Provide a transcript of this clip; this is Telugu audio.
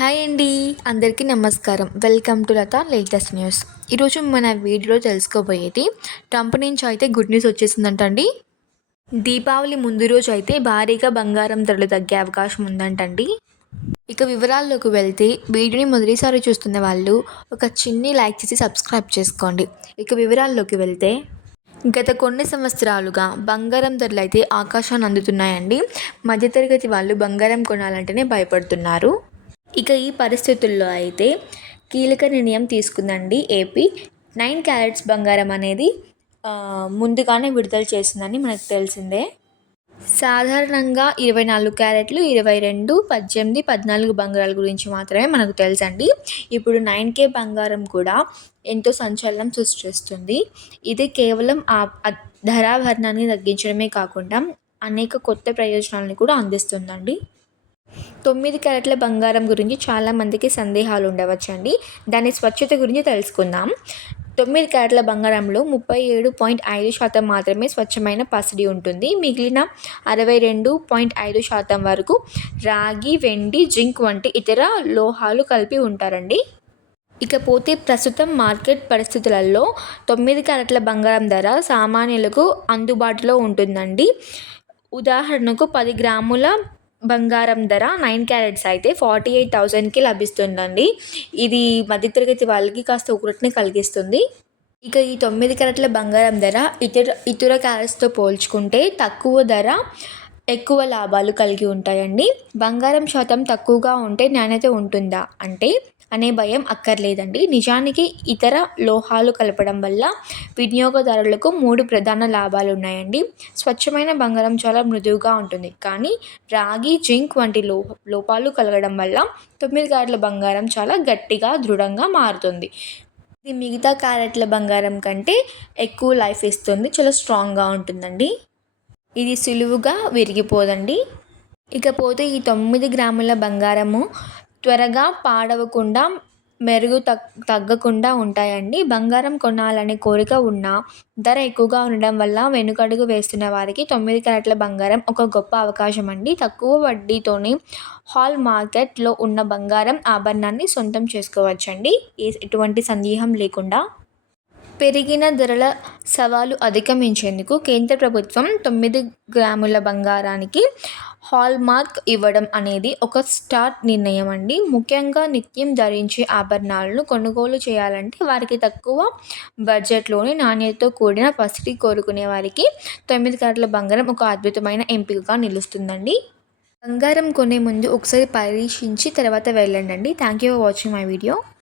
హాయ్ అండి, అందరికీ నమస్కారం. Welcome to Latha latest news. ఈరోజు మన వీడియోలో తెలుసుకోబోయేది ట్రంప్ నుంచి అయితే గుడ్ న్యూస్ వచ్చేసిందంటండి. దీపావళి ముందు రోజు అయితే భారీగా బంగారం ధరలు తగ్గే అవకాశం ఉందంటండి. ఇక వివరాల్లోకి వెళ్తే వీడియోని మొదటిసారి చూస్తున్న వాళ్ళు ఒక చిన్ని లైక్ చేసి సబ్స్క్రైబ్ చేసుకోండి. ఇక వివరాల్లోకి వెళ్తే గత కొన్ని సంవత్సరాలుగా బంగారం ధరలు అయితే ఆకాశాన్ని అందుతున్నాయండి. మధ్యతరగతి వాళ్ళు బంగారం కొనాలంటేనే భయపడుతున్నారు. ఇక ఈ పరిస్థితుల్లో అయితే కీలక నిర్ణయం తీసుకుందండి ఏపీ. 9 క్యారెట్స్ బంగారం అనేది ముందుగానే విడుదల చేసిందని మనకు తెలిసిందే. సాధారణంగా 24 క్యారెట్లు, 22, 18, 14 బంగారాల గురించి మాత్రమే మనకు తెలుసండి. ఇప్పుడు 9K బంగారం కూడా ఎంతో సంచలనం సృష్టిస్తుంది. ఇది కేవలం ధరాభరణాన్ని తగ్గించడమే కాకుండా అనేక కొత్త ప్రయోజనాలను కూడా అందిస్తుందండి. 9 క్యారెట్ల బంగారం గురించి చాలామందికి సందేహాలు ఉండవచ్చండి. దాని స్వచ్ఛత గురించి తెలుసుకుందాం. 9 క్యారెట్ల బంగారంలో 37.5% మాత్రమే స్వచ్ఛమైన పసిడి ఉంటుంది. మిగిలిన 62.5% వరకు రాగి, వెండి, జింక్ వంటి ఇతర లోహాలు కలిపి ఉంటారండి. ఇకపోతే ప్రస్తుతం మార్కెట్ పరిస్థితులలో 9 క్యారెట్ల బంగారం ధర సామాన్యులకు అందుబాటులో ఉంటుందండి. ఉదాహరణకు 10 గ్రాముల బంగారం ధర 9 క్యారెట్స్ అయితే 48,000కి లభిస్తుందండి. ఇది మధ్యతరగతి వాళ్ళకి కాస్త ఊరటని కలిగిస్తుంది. ఇక ఈ 9 క్యారెట్ల బంగారం ధర ఇతర క్యారెట్స్తో పోల్చుకుంటే తక్కువ ధర, ఎక్కువ లాభాలు కలిగి ఉంటాయండి. బంగారం శాతం తక్కువగా ఉంటే నాణ్యత ఉంటుందా అనే భయం అక్కర్లేదండి. నిజానికి ఇతర లోహాలు కలపడం వల్ల వినియోగదారులకు 3 ప్రధాన లాభాలు ఉన్నాయండి. స్వచ్ఛమైన బంగారం చాలా మృదువుగా ఉంటుంది, కానీ రాగి, జింక్ వంటి లోపాలు కలగడం వల్ల 9 క్యారెట్ల బంగారం చాలా గట్టిగా, దృఢంగా మారుతుంది. ఇది మిగతా క్యారెట్ల బంగారం కంటే ఎక్కువ లైఫ్ ఇస్తుంది, చాలా స్ట్రాంగ్గా ఉంటుందండి. ఇది సులువుగా విరిగిపోదండి. ఇకపోతే ఈ 9 గ్రాముల బంగారము త్వరగా పాడవకుండా, మెరుగు తగ్గకుండా ఉంటాయండి. బంగారం కొనాలనే కోరిక ఉన్నా ధర ఎక్కువగా ఉండడం వల్ల వెనుకడుగు వేస్తున్న వారికి 9 క్యారెట్ల బంగారం ఒక గొప్ప అవకాశం అండి. తక్కువ వడ్డీతోనే హాల్ మార్కెట్లో ఉన్న బంగారం ఆభరణాన్ని సొంతం చేసుకోవచ్చండి, ఎటువంటి సందేహం లేకుండా. పెరిగిన ధరల సవాలు అధిగమించేందుకు కేంద్ర ప్రభుత్వం 9 గ్రాముల బంగారానికి హాల్మార్క్ ఇవ్వడం అనేది ఒక స్టార్ట్ నిర్ణయం అండి. ముఖ్యంగా నిత్యం ధరించే ఆభరణాలను కొనుగోలు చేయాలంటే వారికి తక్కువ బడ్జెట్లోని నాణ్యతతో కూడిన పసిడి కోరుకునే వారికి 9 క్యారెట్ల బంగారం ఒక అద్భుతమైన ఎంపికగా నిలుస్తుందండి. బంగారం కొనే ముందు ఒకసారి పరీక్షించి తర్వాత వెళ్ళండి. Thank you for watching my video.